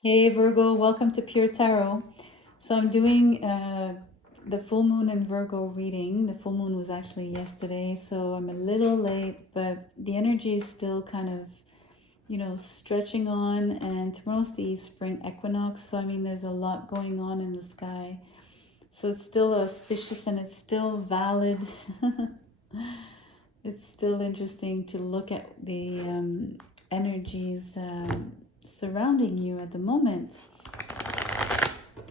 Hey Virgo, welcome to Pure Tarot. So I'm doing the full moon in Virgo reading. The full moon was actually yesterday, so I'm a little late, but the energy is still kind of, stretching on. And tomorrow's the spring equinox, so I mean, there's a lot going on in the sky. So it's still auspicious and it's still valid. It's still interesting to look at the energies surrounding you at the moment.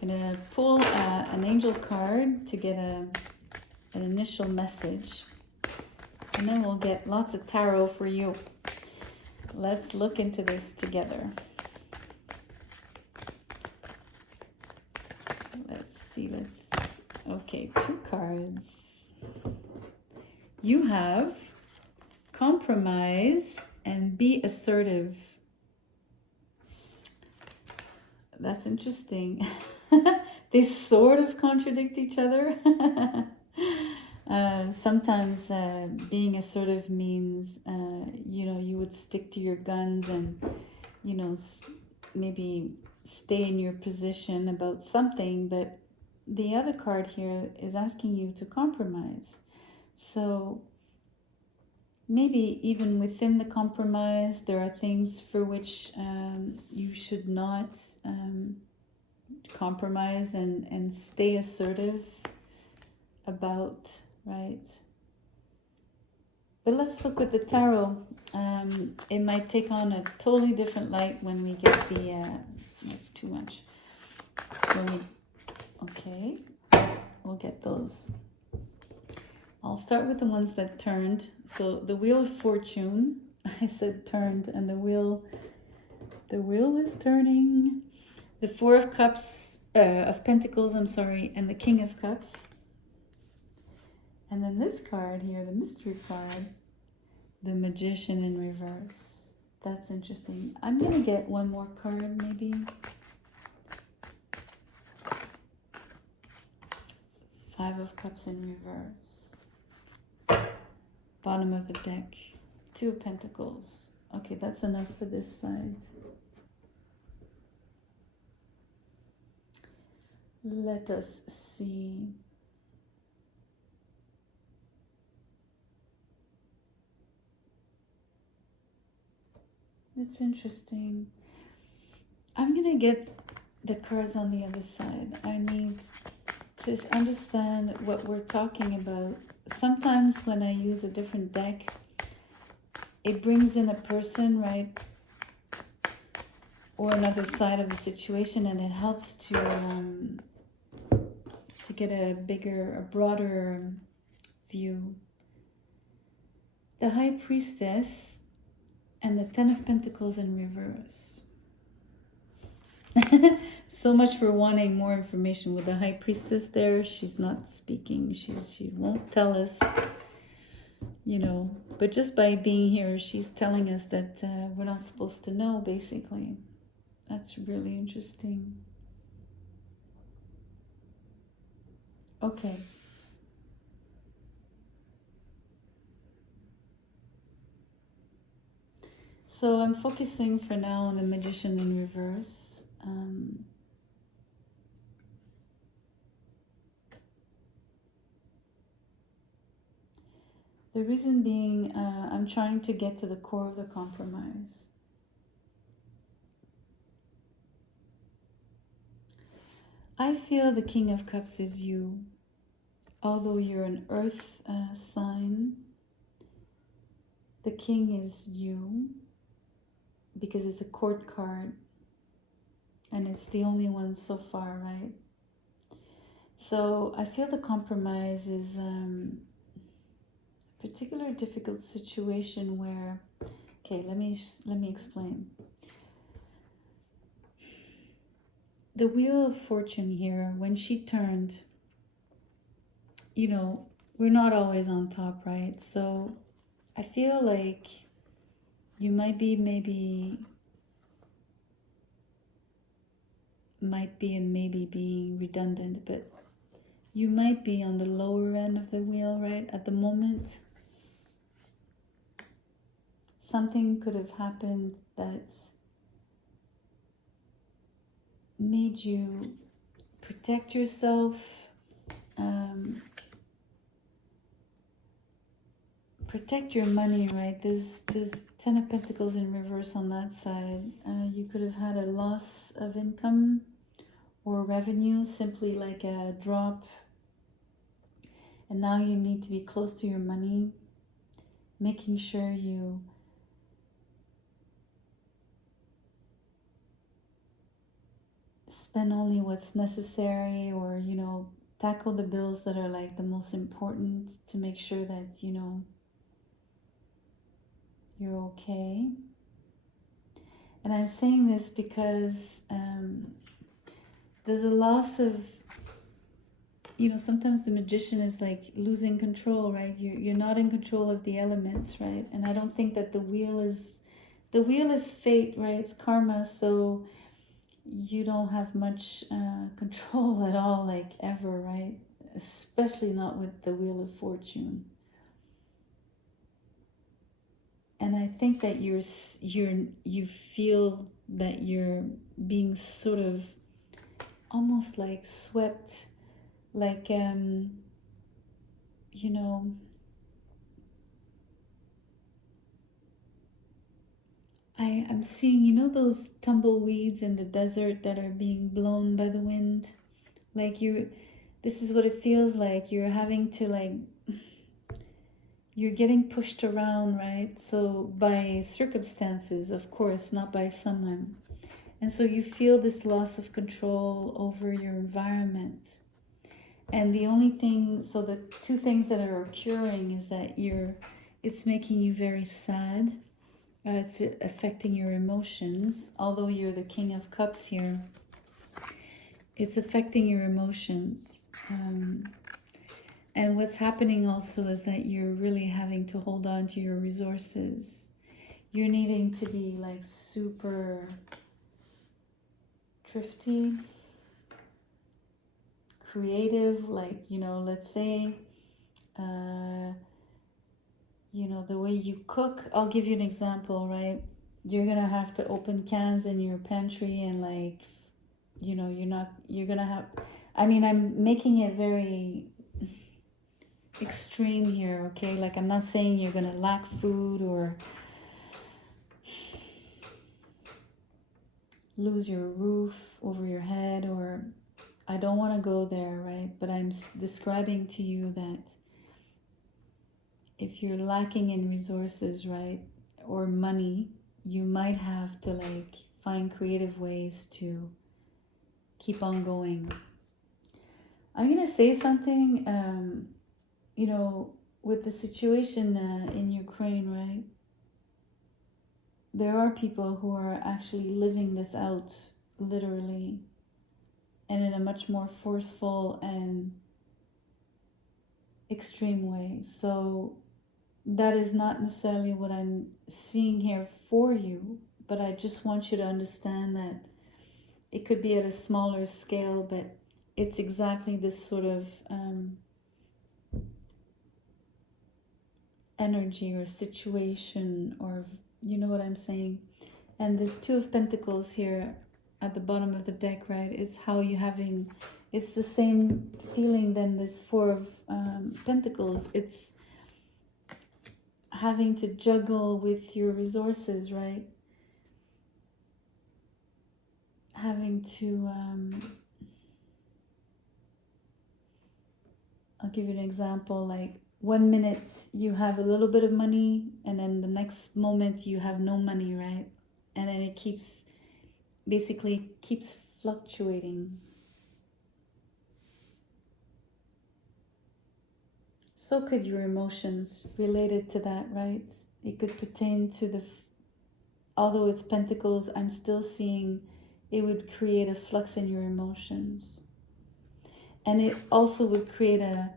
I'm gonna pull an angel card to get an initial message, and then we'll get lots of tarot for you. Let's look into this together. Let's okay, two cards. You have compromise and be assertive. That's interesting. They sort of contradict each other. Sometimes being assertive means, you would stick to your guns and, maybe stay in your position about something. But the other card here is asking you to compromise. So maybe even within the compromise, there are things for which you should not compromise and stay assertive about, right? But let's look with the tarot. It might take on a totally different light when we get the, that's too much. Okay, we'll get those. I'll start with the ones that turned. So the Wheel of Fortune, I said turned, and the wheel is turning. The Four of Cups, of Pentacles, I'm sorry, and the King of Cups. And then this card here, the mystery card, the Magician in reverse. That's interesting. I'm gonna get one more card maybe. Five of Cups in reverse. Bottom of the deck, Two of Pentacles. Okay, that's enough for this side. Let us see. It's interesting. I'm gonna get the cards on the other side. I need to understand what we're talking about. Sometimes when I use a different deck, it brings in a person, right? Or another side of the situation, and it helps to get a broader view. The High Priestess and the Ten of Pentacles in reverse. So much for wanting more information. With the High Priestess there, she's not speaking. She won't tell us, But just by being here, she's telling us that we're not supposed to know, basically. That's really interesting. Okay. So I'm focusing for now on the Magician in reverse. The reason being, I'm trying to get to the core of the compromise. I feel the King of Cups is you. Although you're an earth sign, the King is you because it's a court card and it's the only one so far, right? So I feel the compromise is a particular difficult situation where, okay, let me explain. The Wheel of Fortune here, when she turned, we're not always on top, right? So I feel like you might be being redundant, but you might be on the lower end of the wheel, right? At the moment, something could have happened that made you protect yourself, protect your money, right? There's Ten of Pentacles in reverse on that side. You could have had a loss of income or revenue, simply like a drop, and now you need to be close to your money, making sure you spend only what's necessary, or tackle the bills that are like the most important, to make sure that you're okay. And I'm saying this because there's a loss of, sometimes the magician is like losing control, right? You're not in control of the elements, right? And I don't think that the wheel is fate, right? It's karma, so you don't have much control at all, like ever, right? Especially not with the Wheel of Fortune. And I think that you feel that you're being sort of almost like swept, like I'm seeing, those tumbleweeds in the desert that are being blown by the wind. Like this is what it feels like. You're having to you're getting pushed around, right? So by circumstances, of course, not by someone. And so you feel this loss of control over your environment. And the only thing, so the two things that are occurring is that it's making you very sad. It's affecting your emotions. Although you're the King of Cups here, it's affecting your emotions. And what's happening also is that you're really having to hold on to your resources. You're needing to be like super thrifty, creative, like, let's say, the way you cook. I'll give you an example, right? You're gonna have to open cans in your pantry and like, you're gonna have, I'm making it very extreme here, okay? Like, I'm not saying you're gonna lack food or lose your roof over your head, or I don't want to go there, right? But I'm describing to you that if you're lacking in resources, right, or money, you might have to like find creative ways to keep on going. I'm gonna say something, with the situation in Ukraine, right? There are people who are actually living this out, literally, and in a much more forceful and extreme way. So that is not necessarily what I'm seeing here for you, but I just want you to understand that it could be at a smaller scale, but it's exactly this sort of energy or situation, or you know what I'm saying. And this Two of Pentacles here at the bottom of the deck, right, is how you having, it's the same feeling than this Four of Pentacles. It's having to juggle with your resources, right? Having to I'll give you an example. Like, 1 minute you have a little bit of money, and then the next moment you have no money, right? And then it basically keeps fluctuating. So could your emotions related to that, right? It could pertain to although it's Pentacles, I'm still seeing it would create a flux in your emotions. And it also would create a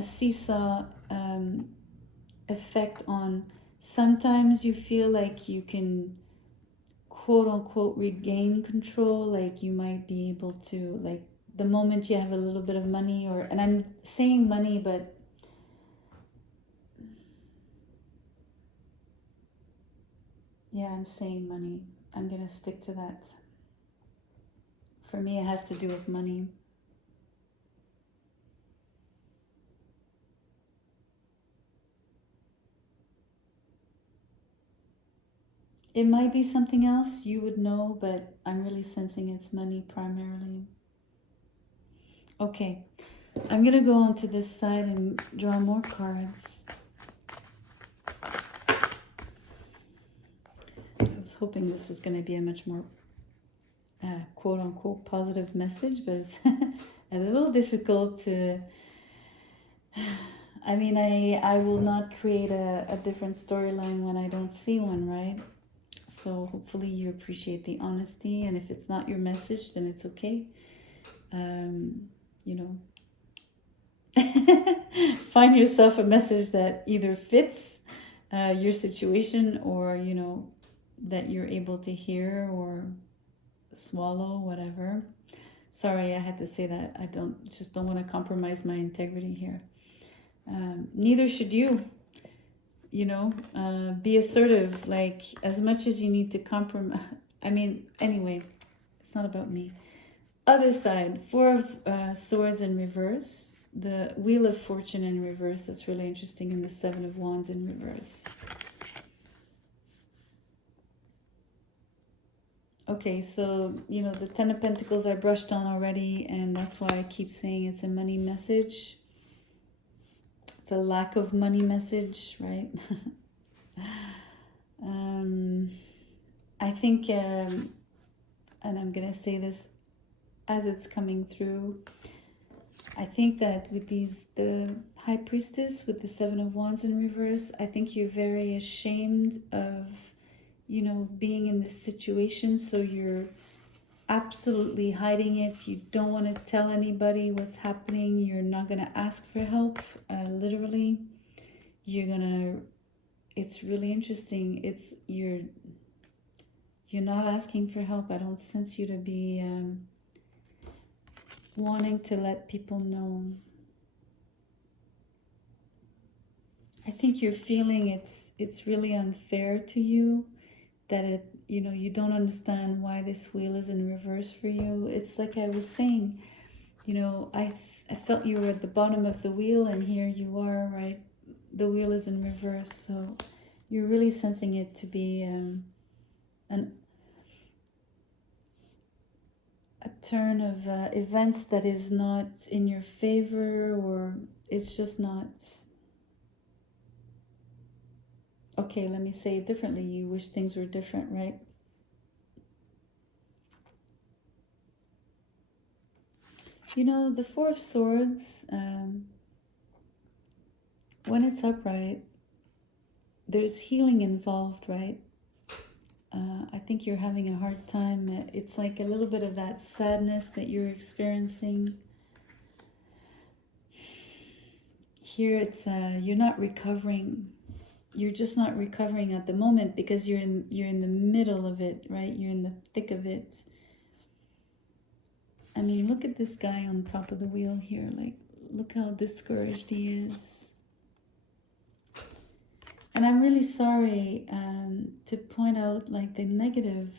seesaw effect on, sometimes you feel like you can quote unquote regain control, like you might be able to, like, the moment you have a little bit of money, or, and I'm saying money, but yeah, I'm saying money. I'm gonna stick to that For me, it has to do with money. It might be something else you would know, but I'm really sensing it's money primarily. Okay, I'm gonna go on to this side and draw more cards. I was hoping this was gonna be a much more quote unquote positive message, but it's a little difficult to. I mean, I will not create a different storyline when I don't see one, right? So hopefully you appreciate the honesty, and if it's not your message, then it's okay. You know, find yourself a message that either fits your situation, or you know, that you're able to hear or swallow, whatever. Sorry, I had to say that. I don't want to compromise my integrity here. Neither should you. You know, be assertive. Like, as much as you need to compromise. I mean, anyway, it's not about me. Other side, Four of Swords in reverse, the Wheel of Fortune in reverse. That's really interesting, and the Seven of Wands in reverse. Okay, so, you know, the Ten of Pentacles I brushed on already, and that's why I keep saying it's a money message. It's a lack of money message, right? I think, and I'm going to say this as it's coming through, I think that with the High Priestess with the Seven of Wands in reverse, I think you're very ashamed of, you know, being in this situation, so you're absolutely hiding it. You don't want to tell anybody what's happening. You're not going to ask for help, literally. You're going to, it's really interesting. You're not asking for help. I don't sense you to be wanting to let people know. I think you're feeling it's really unfair to you, that you know, you don't understand why this wheel is in reverse for you. It's like I was saying, you know, I felt you were at the bottom of the wheel, and here you are, right? The wheel is in reverse, so you're really sensing it to be a turn of events that is not in your favor, or it's just not. Okay, let me say it differently. You wish things were different, right? You know, the Four of Swords, when it's upright, there's healing involved, right? I think you're having a hard time. It's like a little bit of that sadness that you're experiencing. Here it's you're not recovering. You're just not recovering at the moment because you're in the middle of it, right? You're in the thick of it. I mean, look at this guy on top of the wheel here. Like, look how discouraged he is. And I'm really sorry to point out like the negative,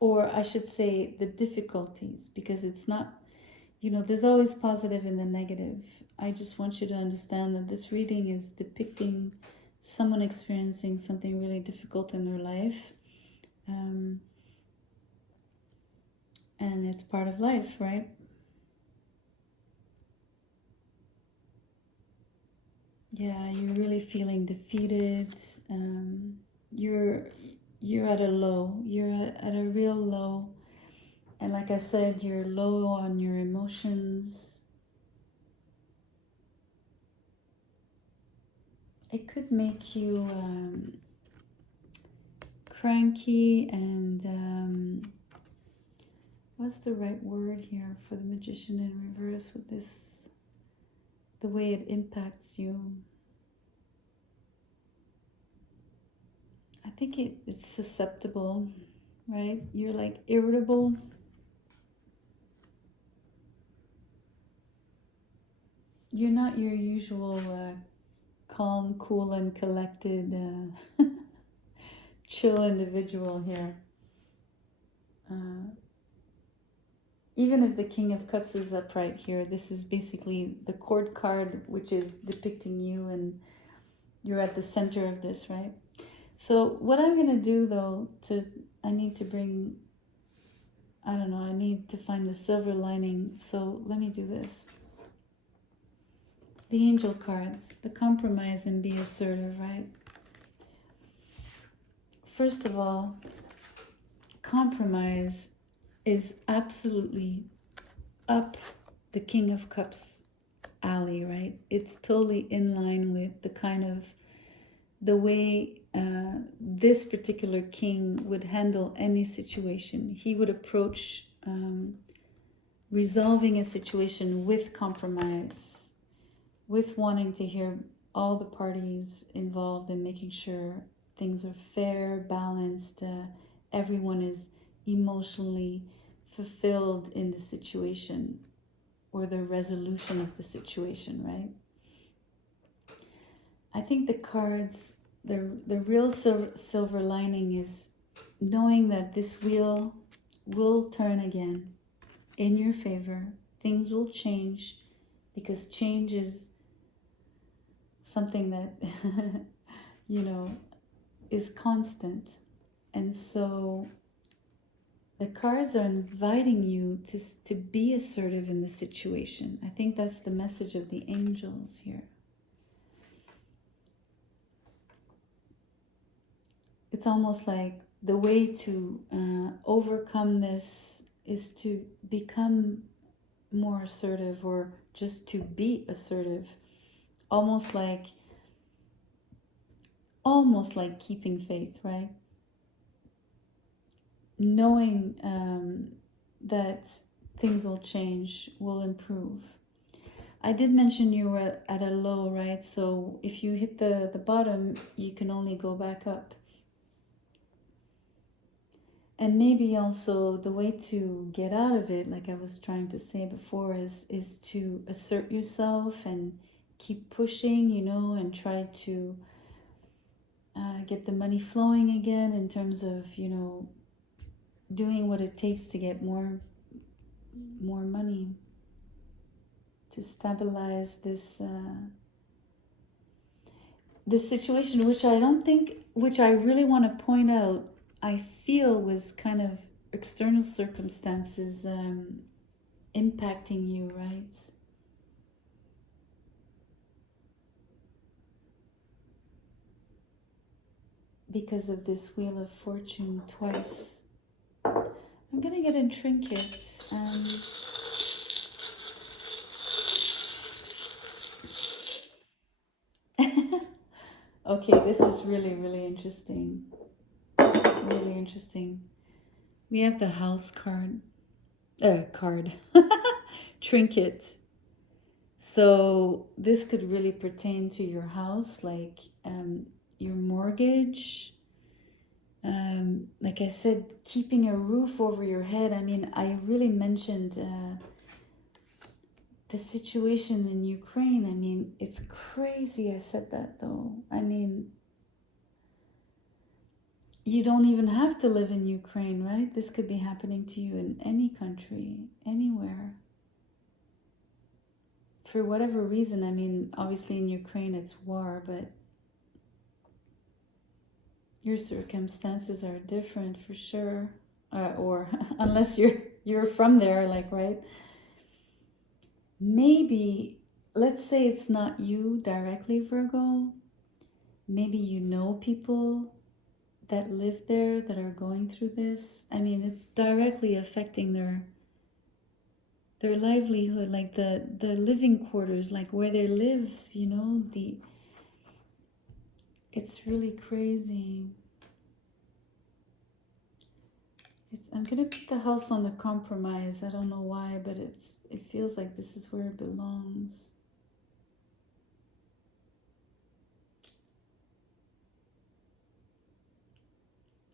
or I should say the difficulties, because it's not, you know, there's always positive in the negative. I just want you to understand that this reading is depicting someone experiencing something really difficult in their life. And it's part of life, right? Yeah, you're really feeling defeated. You're at a low. You're at a real low. And like I said, you're low on your emotions. It could make you cranky and what's the right word here for the Magician in reverse with this, the way it impacts you. I think it's susceptible, right? You're like irritable. You're not your usual calm, cool, and collected, chill individual here. even if the King of Cups is upright here, this is basically the court card, which is depicting you, and you're at the center of this, right? So what I'm going to do, though, I need to bring, I don't know, I need to find the silver lining. So let me do this. The angel cards, the compromise and be assertive, right? First of all, compromise is absolutely up the King of Cups alley, right? It's totally in line with the kind of the way this particular king would handle any situation. He would approach resolving a situation with compromise, with wanting to hear all the parties involved and making sure things are fair, balanced, everyone is emotionally fulfilled in the situation or the resolution of the situation, right? I think the cards, the real silver lining is knowing that this wheel will turn again in your favor. Things will change because change is something that, you know, is constant. And so the cards are inviting you to be assertive in the situation. I think that's the message of the angels here. It's almost like the way to overcome this is to become more assertive, or just to be assertive. Almost like keeping faith, right? Knowing that things will change, will improve. I did mention you were at a low, right? So if you hit the bottom, you can only go back up. And maybe also the way to get out of it, like I was trying to say before, is to assert yourself and keep pushing, you know, and try to get the money flowing again in terms of, you know, doing what it takes to get more money to stabilize this this situation, which I really want to point out, I feel was kind of external circumstances impacting you, right? Because of this Wheel of Fortune twice. I'm gonna get in trinkets. Okay, this is really, really interesting. Really interesting. We have the house card. Trinket. So this could really pertain to your house, like your mortgage. Like I said, keeping a roof over your head. I mean, I really mentioned the situation in Ukraine. I mean, it's crazy I said that, though. I mean, you don't even have to live in Ukraine, right? This could be happening to you in any country, anywhere. For whatever reason, I mean, obviously in Ukraine it's war, but your circumstances are different for sure. Or unless you're from there, like, right? Maybe, let's say it's not you directly, Virgo. Maybe you know people that live there that are going through this. I mean, it's directly affecting their livelihood, like the living quarters, like where they live, you know, it's really crazy. I'm gonna put the house on the compromise. I don't know why, but it feels like this is where it belongs.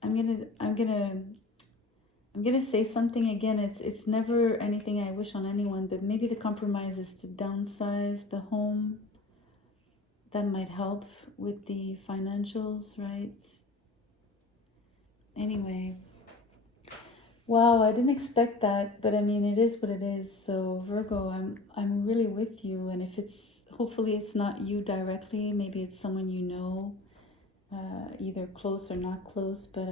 I'm gonna say something again. It's never anything I wish on anyone, but maybe the compromise is to downsize the home. That might help with the financials, right? Anyway, Wow, I didn't expect that, but I mean, it is what it is. So Virgo, I'm really with you, and if it's hopefully it's not you directly, maybe it's someone you know, either close or not close. But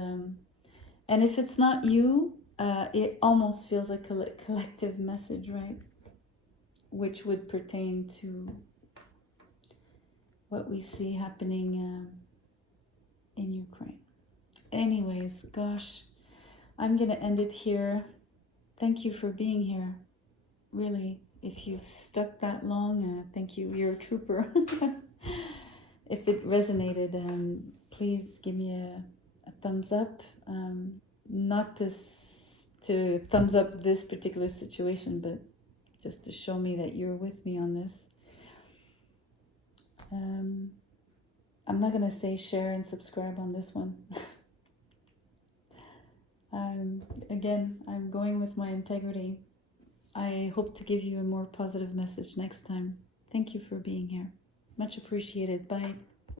and if it's not you, it almost feels like a collective message, right? Which would pertain to what we see happening in Ukraine. Anyways, gosh, I'm gonna end it here. Thank you for being here. Really, if you've stuck that long, thank you. You're a trooper. If it resonated, please give me a thumbs up. Not to thumbs up this particular situation, but just to show me that you're with me on this. I'm not going to say share and subscribe on this one. Again, I'm going with my integrity. I hope to give you a more positive message next time. Thank you for being here. Much appreciated. Bye.